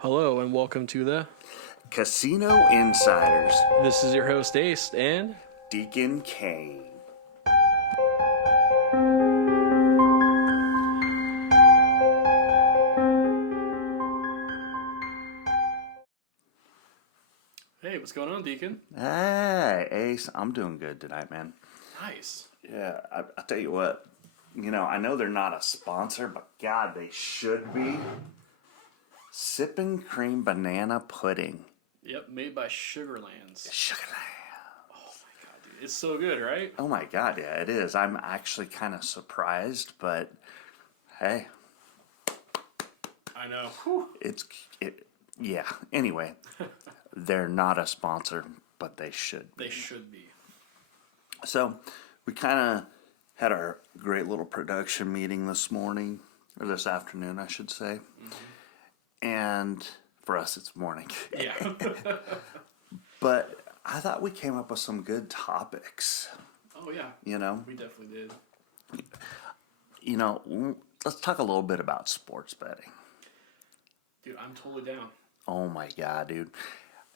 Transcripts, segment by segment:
Hello and welcome to the. Casino Insiders, This is your host Ace and Deacon Kane. hey, what's going on, Deacon? Hey, Ace, I'm doing good tonight, man. Nice. Yeah, I'll tell you what. I know they're not a sponsor, but God, they should be. Sippin' Cream Banana Pudding. Yep, made by Sugarlands. Sugarland. Oh my god, dude, it's so good, right? Oh my God, yeah, it is. I'm actually kind of surprised, but hey, I know. Whew. yeah. Anyway, they're not a sponsor, but they should be. They should be. So we kind of had our great little production meeting this morning, or this afternoon, I should say. And for us, it's morning. Yeah. But I thought we came up with some good topics. Oh yeah. We definitely did. Let's talk a little bit about sports betting. Dude, I'm totally down. Oh my God, dude.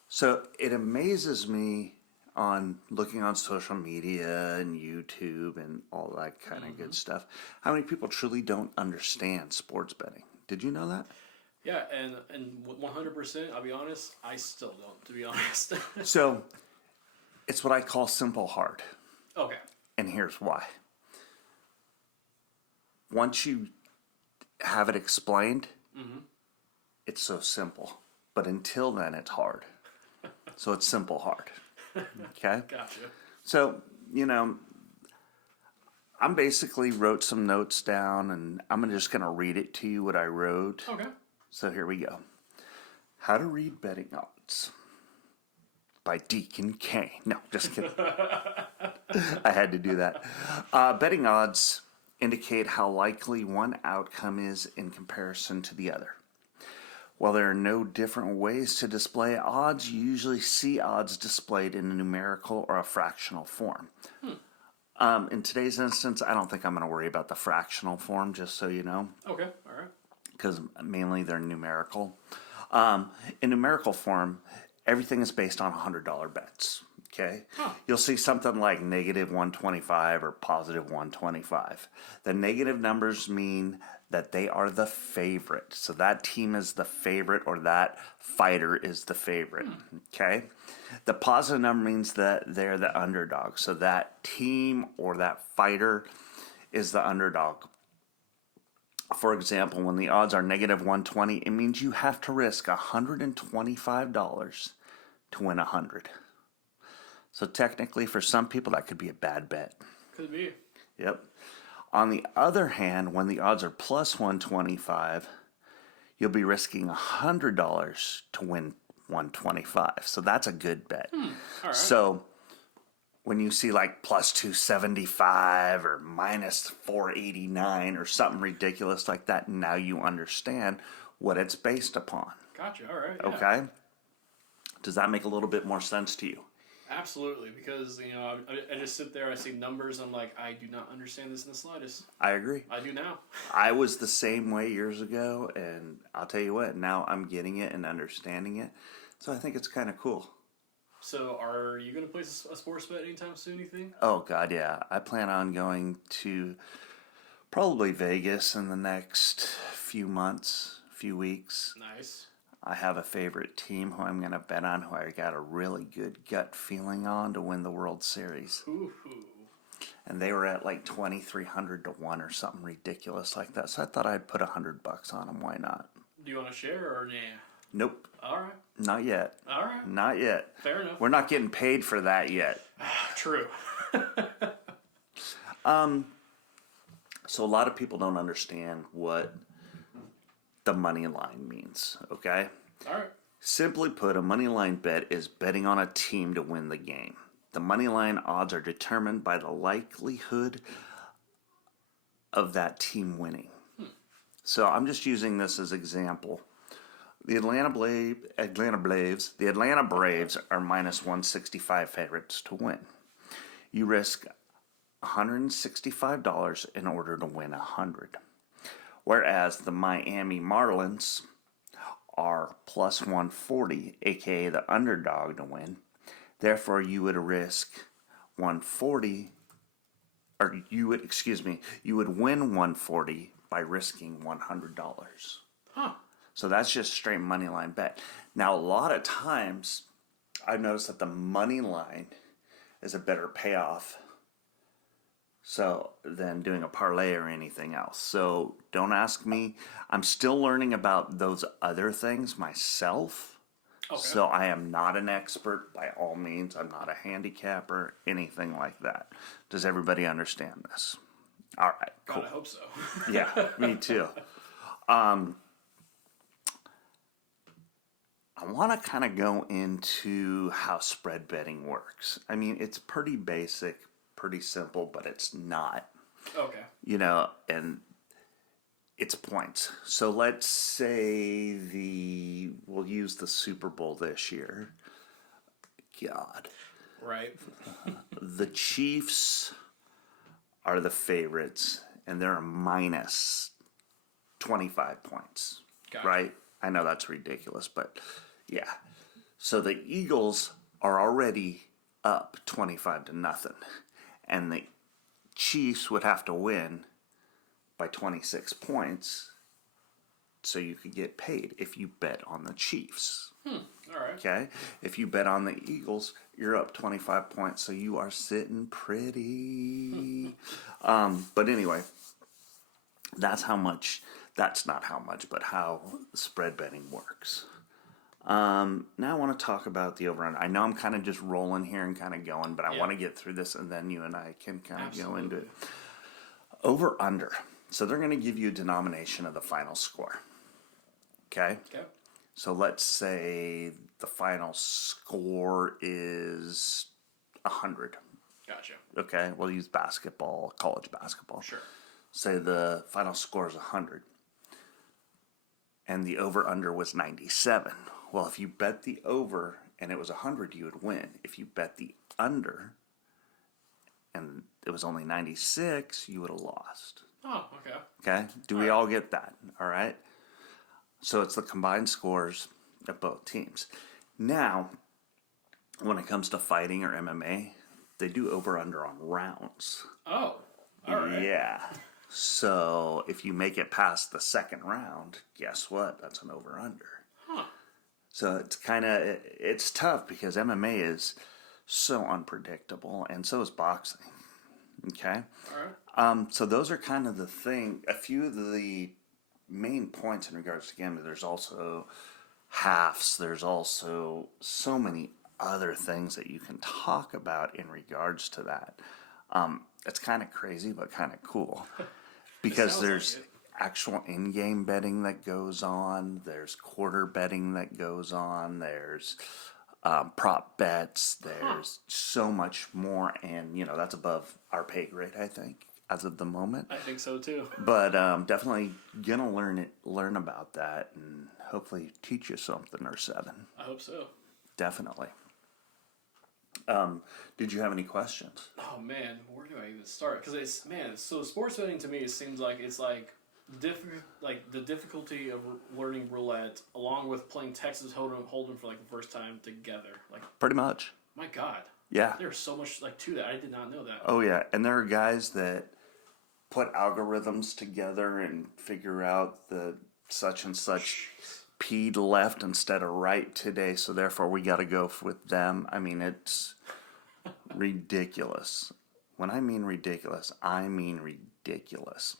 So it amazes me on looking on social media and YouTube and all that kind of good stuff, how many people truly don't understand sports betting. Did you know that? Yeah, and 100%, I'll be honest, I still don't, to be honest. So it's what I call simple hard. Okay. And here's why. Once you have it explained, it's so simple. But until then, it's hard. So it's simple hard. Okay? Gotcha. So, I'm basically wrote some notes down and I'm just going to read it to you what I wrote. Okay. So here we go. How to Read Betting Odds by Deacon Kane. No, just kidding. I had to do that. Betting odds indicate how likely one outcome is in comparison to the other. While there are no different ways to display odds, you usually see odds displayed in a numerical or a fractional form. In today's instance, I don't think I'm going to worry about the fractional form, just so you know. Okay, all right. Because mainly they're numerical. In numerical form, everything is based on $100 bets. Okay, You'll see something like negative 125 or positive 125. The negative numbers mean that they are the favorite. So that team is the favorite or that fighter is the favorite. Okay, the positive number means that they're the underdog. So that team or that fighter is the underdog. For example, when the odds are negative 120, it means you have to risk $125 to win 100. So technically, for some people, that could be a bad bet. Could be. Yep. On the other hand, when the odds are plus 125, you'll be risking $100 to win 125. So that's a good bet. All right. So when you see like plus 275 or minus 489 or something ridiculous like that, now you understand what it's based upon. Gotcha. All right. Yeah. Okay? Does that make a little bit more sense to you? Absolutely, because I just sit there, I see numbers, I'm like, I do not understand this in the slightest. I agree. I do now. I was the same way years ago, and I'll tell you what, now I'm getting it and understanding it. So I think it's kind of cool. So are you going to place a sports bet anytime soon, you think? Oh, God, yeah. I plan on going to probably Vegas in the next few months, few weeks. Nice. I have a favorite team who I'm going to bet on, who I got a really good gut feeling on to win the World Series. Ooh. And they were at like 2,300 to 1 or something ridiculous like that. So I thought I'd put $100 on them. Why not? Do you want to share or nah? Nope. All right. Not yet. All right. Not yet. Fair enough. We're not getting paid for that yet. True. So a lot of people don't understand what the money line means, okay? All right. Simply put, a money line bet is betting on a team to win the game. The money line odds are determined by the likelihood of that team winning. So I'm just using this as example. The Atlanta Braves are minus 165 favorites to win. You risk $165 in order to win 100. Whereas the Miami Marlins are plus 140, aka the underdog to win. Therefore, you would risk 140, or you would win 140 by risking $100. Huh. So that's just straight money line bet. Now, a lot of times, I've noticed that the money line is a better payoff than doing a parlay or anything else. So don't ask me. I'm still learning about those other things myself. Okay. So I am not an expert by all means. I'm not a handicapper, anything like that. Does everybody understand this? All right, cool. God, I hope so. Yeah, me too. I want to kind of go into how spread betting works. I mean, it's pretty basic, pretty simple, but it's not. Okay. And it's points. So let's say we'll use the Super Bowl this year. God. Right. The Chiefs are the favorites, and they're a minus 25 points. Gotcha. Right? I know that's ridiculous, but yeah. So the Eagles are already up 25-0, and the Chiefs would have to win by 26 points so you could get paid if you bet on the Chiefs. All right. Okay? If you bet on the Eagles, you're up 25 points, so you are sitting pretty. But anyway, that's not how much, but how spread betting works. Now I want to talk about the over-under. I know I'm kind of just rolling here and kind of going, but I want to get through this, and then you and I can kind of go into it. Over-under. So they're going to give you a denomination of the final score. Okay? Okay. So let's say the final score is 100. Gotcha. Okay? We'll use basketball, college basketball. Sure. Say the final score is 100. And the over-under was 97. Well, if you bet the over and it was 100, you would win. If you bet the under and it was only 96, you would have lost. Oh, okay. Okay? Do we all get that? All right? So it's the combined scores of both teams. Now, when it comes to fighting or MMA, they do over-under on rounds. Oh, all right. Yeah. So if you make it past the second round, guess what? That's an over-under. Huh. So it's tough because MMA is so unpredictable, and so is boxing. Okay? All right. So those are kind of a few of the main points in regards to gambling. There's also halves. There's also so many other things that you can talk about in regards to that. It's kind of crazy, but kind of cool. Because there's actual in-game betting that goes on. There's quarter betting that goes on. There's prop bets. There's so much more. And, that's above our pay grade, I think, as of the moment. I think so, too. But definitely going to learn about that and hopefully teach you something or seven. I hope so. Definitely. Did you have any questions? Oh man, where do I even start? Because so sports betting to me it seems like it's like the difficulty of learning roulette along with playing Texas Hold'em for like the first time together. Like pretty much. My God. Yeah. There's so much to that. I did not know that. Oh yeah, and there are guys that put algorithms together and figure out the such and such peed left instead of right today, so therefore we got to go with them. I mean, it's ridiculous. When I mean ridiculous, I mean ridiculous.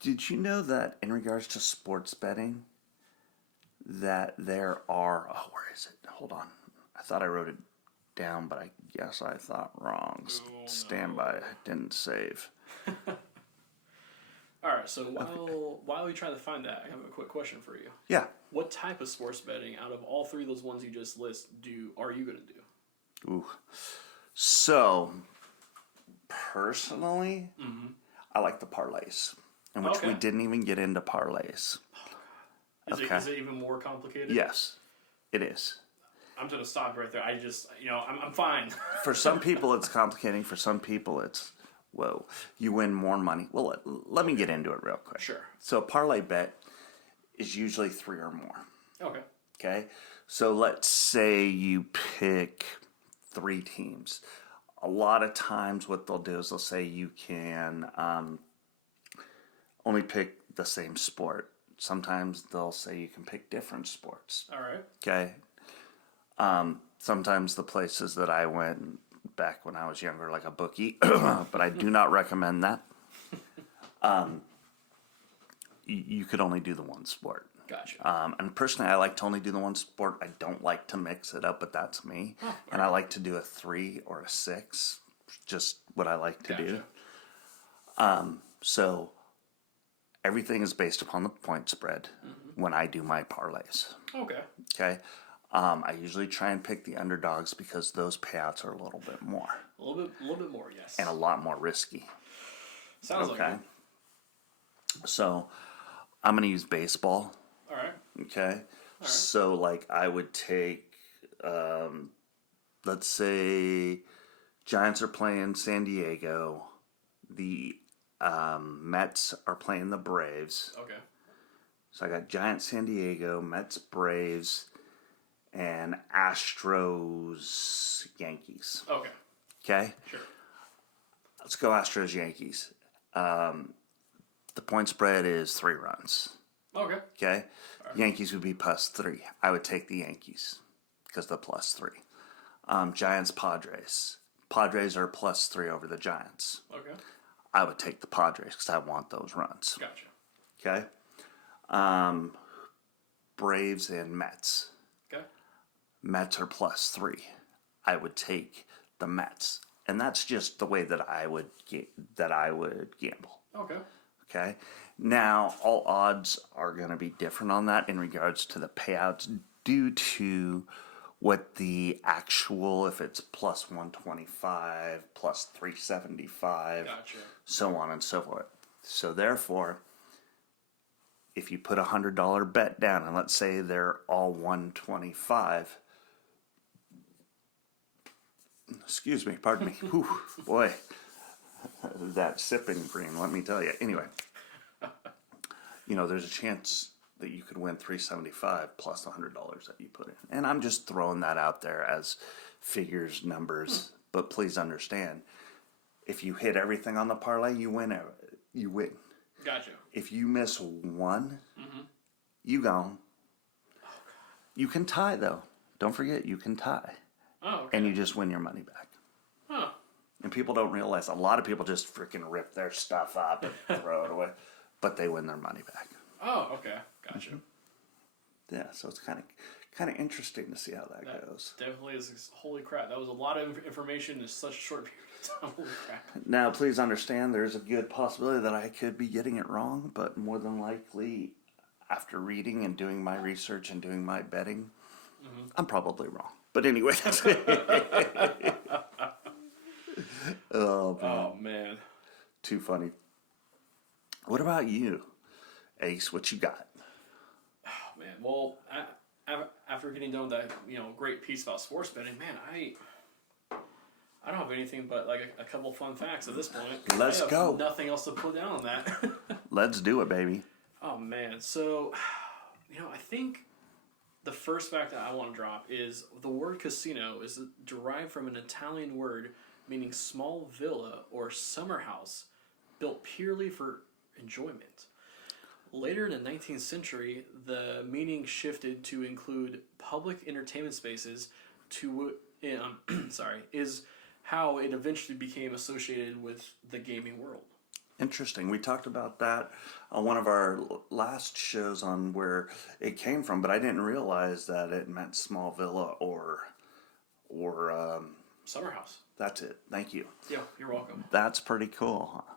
Did you know that in regards to sports betting, that there are... Oh, where is it? Hold on. I thought I wrote it down, but I guess I thought wrong. Stand by. I didn't save. All right, so while we try to find that, I have a quick question for you. Yeah. What type of sports betting out of all three of those ones you just list are you going to do? Ooh. So, personally, I like the parlays, in which we didn't even get into parlays. Is it even more complicated? Yes, it is. I'm going to stop right there. I just, I'm fine. For some people, it's complicating. For some people, it's whoa, you win more money. Well, let me get into it real quick. Sure. So a parlay bet is usually 3 or more. Okay. Okay? So let's say you pick 3 teams. A lot of times what they'll do is they'll say you can only pick the same sport. Sometimes they'll say you can pick different sports. All right. Okay? Sometimes the places that I went back when I was younger, like a bookie, but I do not recommend that. You could only do the one sport. Gotcha. And personally, I like to only do the one sport. I don't like to mix it up, but that's me. Oh, and I like to do a 3 or a 6, just what I like to do. So everything is based upon the point spread when I do my parlays. Okay. Okay. I usually try and pick the underdogs because those payouts are a little bit more. A little bit more, yes. And a lot more risky. Sounds like it. So I'm going to use baseball. All right. Okay. So like I would take, let's say Giants are playing San Diego. The Mets are playing the Braves. Okay. So I got Giants, San Diego, Mets, Braves, and Astros, Yankees. Okay. Okay? Sure. Let's go Astros, Yankees. The point spread is 3 runs. Okay. Okay? Right. Yankees would be +3. I would take the Yankees because they're +3. Giants, Padres. Padres are +3 over the Giants. Okay. I would take the Padres because I want those runs. Gotcha. Okay? Braves and Mets. Okay. Mets are +3. I would take the Mets, and that's just the way that I would gamble. Okay. Okay. Now, all odds are going to be different on that in regards to the payouts due to what the actual, if it's +125, +375, Gotcha. so on and so forth. So therefore, if you put $100 bet down, and let's say they're all 125, excuse me, pardon me, whew, boy, that sipping green, let me tell you. Anyway, there's a chance that you could win 375 plus the $100 that you put in. And I'm just throwing that out there as figures, numbers, but please understand, if you hit everything on the parlay, you win. You win. Gotcha. If you miss one, you gone. You can tie though. Don't forget, you can tie. Oh, okay. And you just win your money back. Huh. And people don't realize, a lot of people just freaking rip their stuff up and throw it away, but they win their money back. Oh, okay. Gotcha. Yeah, so it's kind of interesting to see how that goes. Definitely is. Holy crap. That was a lot of information in such a short period of time. Holy crap. Now, please understand, there's a good possibility that I could be getting it wrong, but more than likely, after reading and doing my research and doing my betting, I'm probably wrong. But anyway, that's it. Oh, man. Too funny. What about you, Ace? What you got? Oh, man. Well, after getting done with that, great piece about sports betting, man, I don't have anything but like a couple fun facts at this point. Let's go. Nothing else to put down on that. Let's do it, baby. Oh, man. So, I think the first fact that I want to drop is the word casino is derived from an Italian word meaning small villa or summer house built purely for enjoyment. Later in the 19th century, the meaning shifted to include public entertainment spaces is how it eventually became associated with the gaming world. Interesting. We talked about that on one of our last shows on where it came from, but I didn't realize that it meant small villa or Summer house. That's it. Thank you. Yeah, you're welcome. That's pretty cool, huh?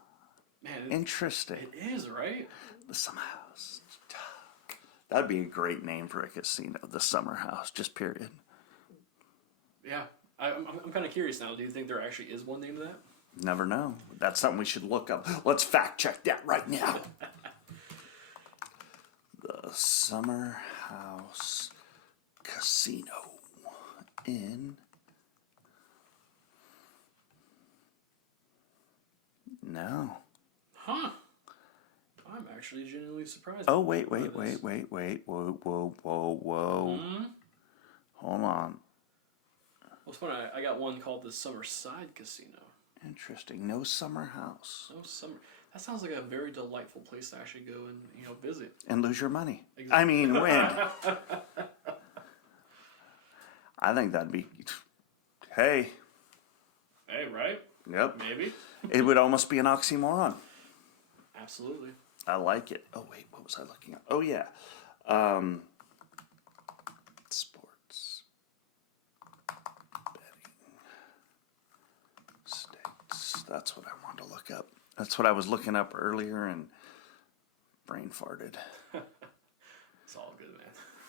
Man, Interesting. It is, right? The Summer House. That'd be a great name for a casino. The Summer House, just period. Yeah. I'm kind of curious now. Do you think there actually is one named that? Never know. That's something we should look up. Let's fact check that right now. The Summer House Casino in No. Huh. I'm actually genuinely surprised. Oh, wait. Whoa. Hmm? Hold on. Well, it's funny. I got one called the Summerside Casino. Interesting. No summer house. No summer. That sounds like a very delightful place to actually go and visit. And lose your money. Exactly. I mean, win. I think that'd be... Hey. Hey, right? Yep. Maybe. It would almost be an oxymoron. Absolutely. I like it. Oh, wait. What was I looking at? Oh, yeah. Sports. Betting. States. That's what I wanted to look up. That's what I was looking up earlier and brain farted. It's all good,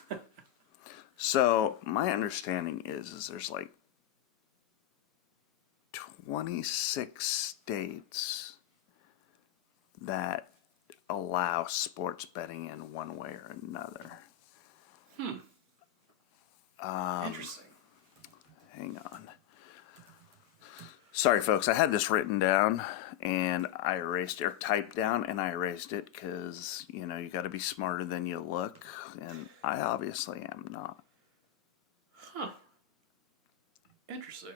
man. So my understanding is there's like 26 states that allow sports betting in one way or another. Interesting. Hang on. Sorry, folks. I had this written down and I erased it, or typed down and I erased it because, you got to be smarter than you look. And I obviously am not. Huh. Interesting.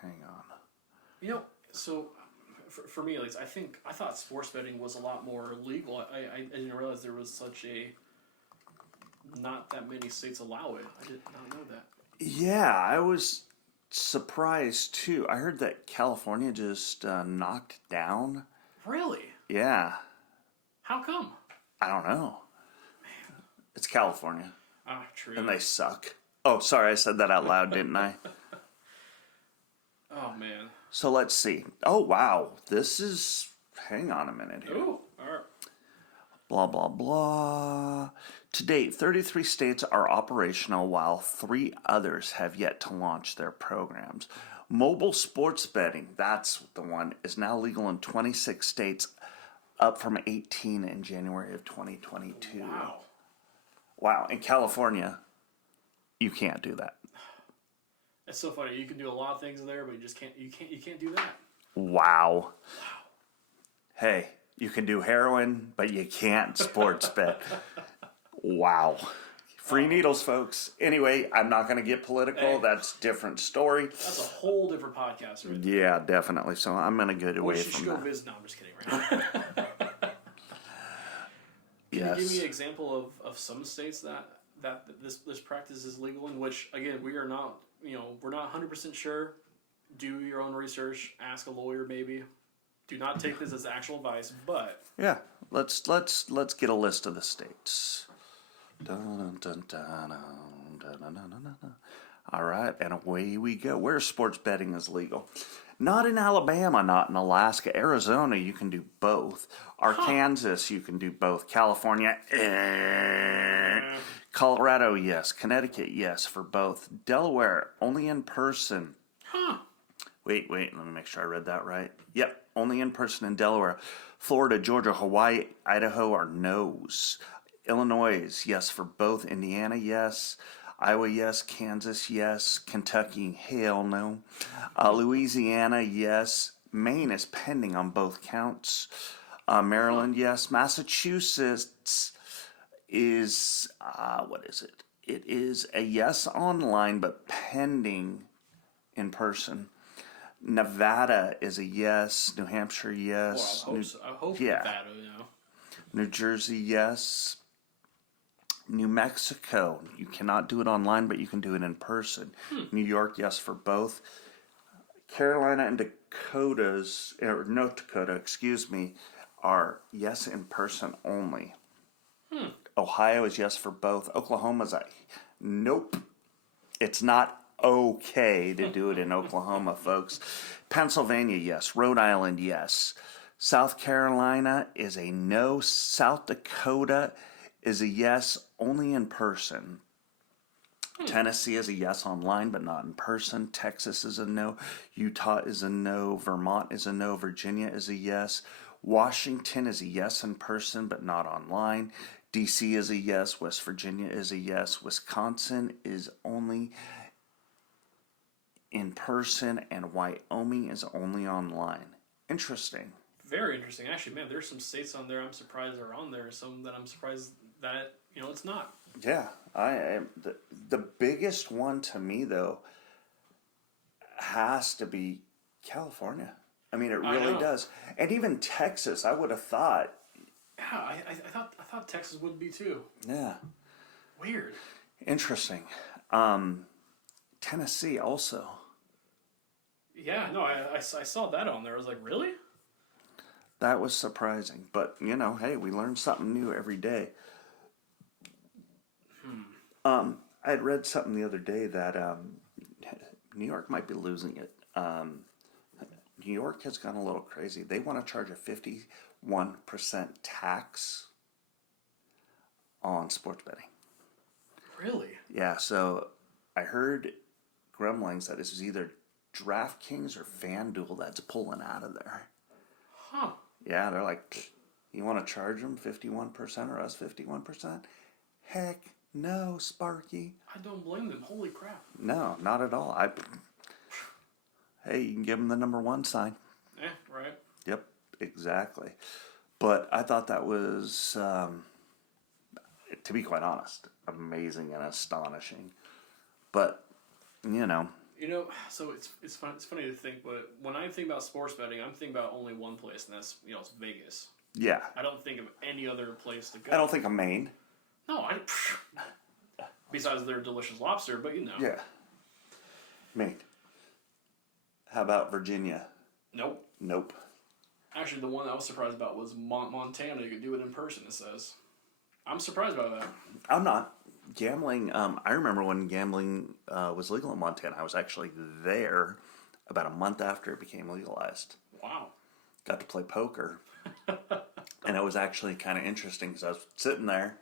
Hang on. So for me, like, I thought sports betting was a lot more legal. I didn't realize there was such a not that many states allow it. I did not know that. Yeah, I was surprised too. I heard that California just knocked down. Really? Yeah. How come? I don't know. Man. It's California. Ah, true. And they suck. Oh, sorry, I said that out loud, didn't I? Oh, man. So let's see. Oh, wow. This is... Hang on a minute here. Ooh, all right. Blah, blah, blah. To date, 33 states are operational, while 3 others have yet to launch their programs. Mobile sports betting, that's the one, is now legal in 26 states, up from 18 in January of 2022. Wow. Wow. In California, you can't do that. It's so funny. You can do a lot of things there, but you just can't. You can't do that. Wow. Hey, you can do heroin, but you can't sports bet. Wow. Free needles, folks. Anyway, I'm not going to get political. Hey. That's a different story. That's a whole different podcast, right? Yeah, definitely. So I'm going to get away You from should go that. visit. No, I'm just kidding. Right? Can you give me an example of some states that this practice is legal in? Which, again, we are not. We're not 100% sure. Do your own research. Ask a lawyer, maybe. Do not take this as actual advice, but Yeah, let's get a list of the states. Dun, dun, dun, dun, dun, dun, dun, dun, dun. All right, and away we go. Where sports betting is legal? Not in Alabama, not in Alaska. Arizona, you can do both. Arkansas, you can do both. California, Colorado, yes. Connecticut, yes, for both. Delaware, only in person. huh? Wait, let me make sure I read that right. Yep, only in person in Delaware. Florida, Georgia, Hawaii, Idaho are no's. Illinois, yes, for both. Indiana, yes. Iowa, yes. Kansas, yes. Kentucky, hell no. Louisiana, yes. Maine is pending on both counts. Maryland, yes. Massachusetts is, what is it? It is a yes online, but pending in person. Nevada is a yes. New Hampshire, yes. Well, I hope yeah. Nevada, New Jersey, yes. New Mexico, you cannot do it online, but you can do it in person. New York, yes, for both. Carolina and Dakotas, or North Dakota, excuse me, are yes in person only. Ohio is yes for both. Oklahoma's a nope. It's not okay to do it in Oklahoma, folks. Pennsylvania, yes. Rhode Island, yes. South Carolina is a no. South Dakota is a yes, only in person. Tennessee is a yes online, but not in person. Texas is a no. Utah is a no. Vermont is a no. Virginia is a yes. Washington is a yes in person, but not online. DC is a yes. West Virginia is a yes. Wisconsin is only in person, and Wyoming is only online. Interesting. Very interesting. Actually, man, there's some states on there I'm surprised are on there. Some that I'm surprised that it's not. Yeah, I am. The biggest one to me though has to be California. I mean, it really does, and even Texas. I would have thought. Yeah, I thought Texas would be too. Yeah. Weird. Interesting. Tennessee also. Yeah, no, I saw that on there. I was like, really? That was surprising, but hey, we learn something new every day. I had read something the other day that New York might be losing it. New York has gone a little crazy. They want to charge a 51% tax on sports betting. Really? Yeah, so I heard grumblings that this is either DraftKings or FanDuel that's pulling out of there. Huh. Yeah, they're like, you want to charge them 51% or us 51%? Heck no, Sparky. I don't blame them. Holy crap. No, not at all. Hey, you can give them the number one sign. Yeah, right. Yep, exactly. But I thought that was, to be quite honest, amazing and astonishing. But, so it's funny to think, but when I think about sports betting, I'm thinking about only one place, and that's it's Vegas. Yeah. I don't think of any other place to go. I don't think of Maine. No, besides their delicious lobster, but Yeah. Maine. How about Virginia? Nope. Nope. Actually, the one I was surprised about was Montana. You could do it in person, it says. I'm surprised by that. I'm not. Gambling, I remember when gambling was legal in Montana. I was actually there about a month after it became legalized. Wow. Got to play poker. And it was actually kind of interesting because I was sitting there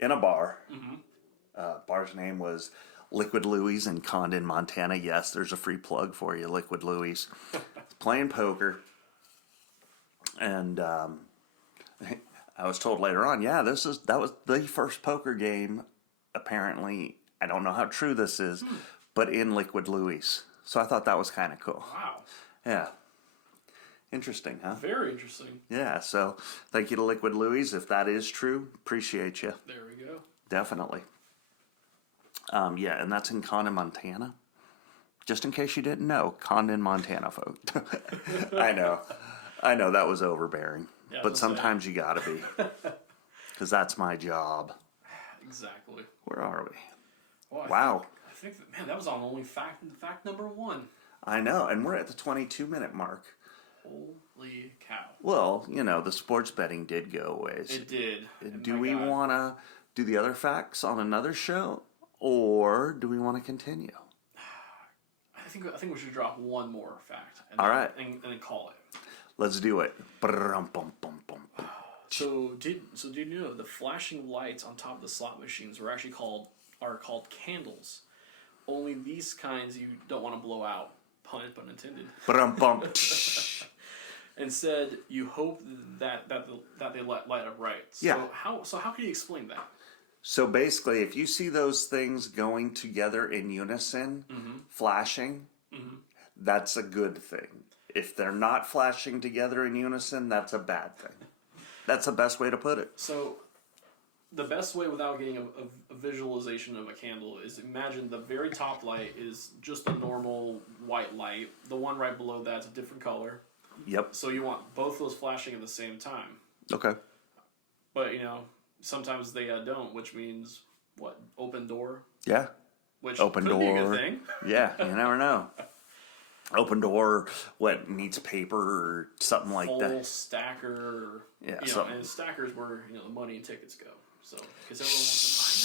in a bar. Mm-hmm. Bar's name was Liquid Louie's in Condon, Montana. Yes, there's a free plug for you, Liquid Louie's. Playing poker. And I was told later on, that was the first poker game, apparently. I don't know how true this is, but in Liquid Louie's. So I thought that was kind of cool. Wow. Yeah. Interesting, huh? Very interesting. Yeah, so thank you to Liquid Louie's. If that is true, appreciate you. There we go. Definitely. And that's in Condon, Montana. Just in case you didn't know, Condon, Montana, folks. I know that was overbearing. Yeah, but sometimes you gotta be. Because that's my job. Exactly. Where are we? Well, wow. I think that was on only fact number 1. I know, and we're at the 22-minute mark. Holy cow. Well, the sports betting did go away. It did. Do we want to do the other facts on another show, or do we want to continue? I think we should drop one more fact. All right. And then call it. Let's do it. So did you know the flashing lights on top of the slot machines are called candles? Only these kinds you don't want to blow out. Pun intended. Instead, you hope that they light up right. So yeah. How can you explain that? So basically, if you see those things going together in unison, flashing, that's a good thing. If they're not flashing together in unison, that's a bad thing. That's the best way to put it. So, the best way without getting a visualization of a candle is imagine the very top light is just a normal white light. The one right below that's a different color. Yep. So you want both those flashing at the same time. Okay. But, sometimes they don't, which means, what, open door? Yeah. Which open could door. be a good thing. Yeah, you never know. Open door, what, needs paper or something like that. Full stacker. Yeah, and stackers where, the money and tickets go. So, because everyone wants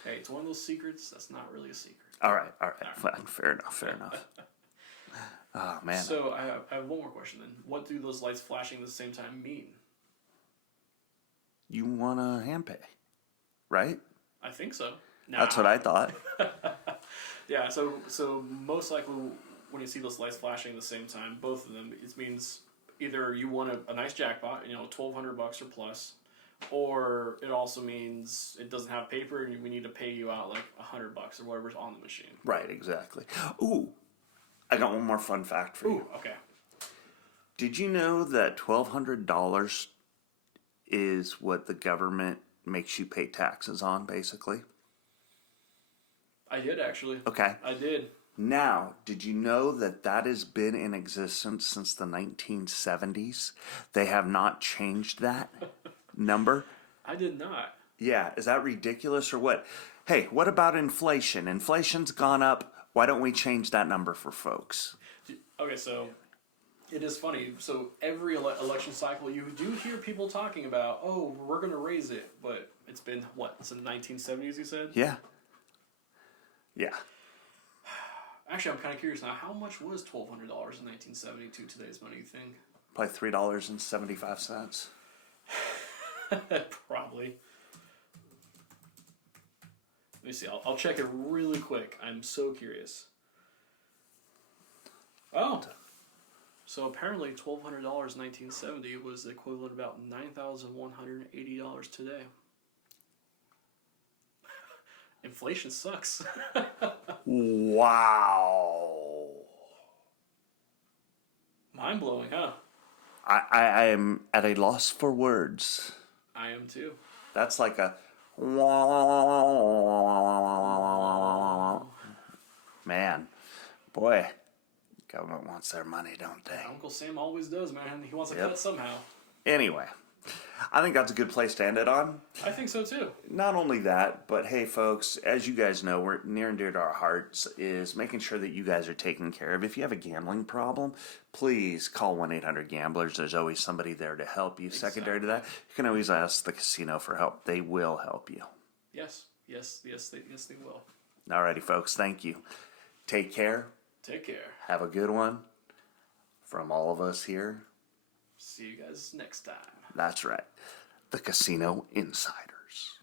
to, I know. Hey, it's one of those secrets that's not really a secret. All right. Fine. Fair enough. Oh, man. So, I have one more question then. What do those lights flashing at the same time mean? You want a hand pay, right? I think so. That's what I thought. Yeah, so most likely when you see those lights flashing at the same time, both of them, it means either you won a nice jackpot, $1,200 or plus, or it also means it doesn't have paper and we need to pay you out like $100 or whatever's on the machine. Right, exactly. Ooh, I got one more fun fact for you. Ooh, okay. Did you know that $1,200 is what the government makes you pay taxes on, basically? I did actually. Okay. I did. Now, did you know that that has been in existence since the 1970s? They have not changed that number. I did not. Yeah, is that ridiculous or what? Hey, what about inflation? Inflation's gone up. Why don't we change that number for folks? Okay, so it is funny. So every election cycle, you do hear people talking about, oh, we're going to raise it. But it's been, what, since the 1970s, you said? Yeah. Yeah. Actually, I'm kind of curious now. How much was $1,200 in 1970 to today's money, you think? Probably $3.75. Probably. Let me see. I'll check it really quick. I'm so curious. Oh. So apparently $1,200 in 1970 was the equivalent of about $9,180 today. Inflation sucks. Wow. Mind blowing, huh? I am at a loss for words. I am too. That's like a man, boy, government wants their money, don't they? Uncle Sam always does, man. He wants to Yep. cut somehow. Anyway, I think that's a good place to end it on. I think so too. Not only that, but hey, folks, as you guys know, we're near and dear to our hearts is making sure that you guys are taken care of. If you have a gambling problem, please call 1-800-GAMBLERS. There's always somebody there to help you. Exactly. Secondary to that, you can always ask the casino for help. They will help you. Yes, they will. Alrighty, folks, thank you. Take care. Take care. Have a good one. From all of us here, See you guys next time. that's right, the Casino Insiders.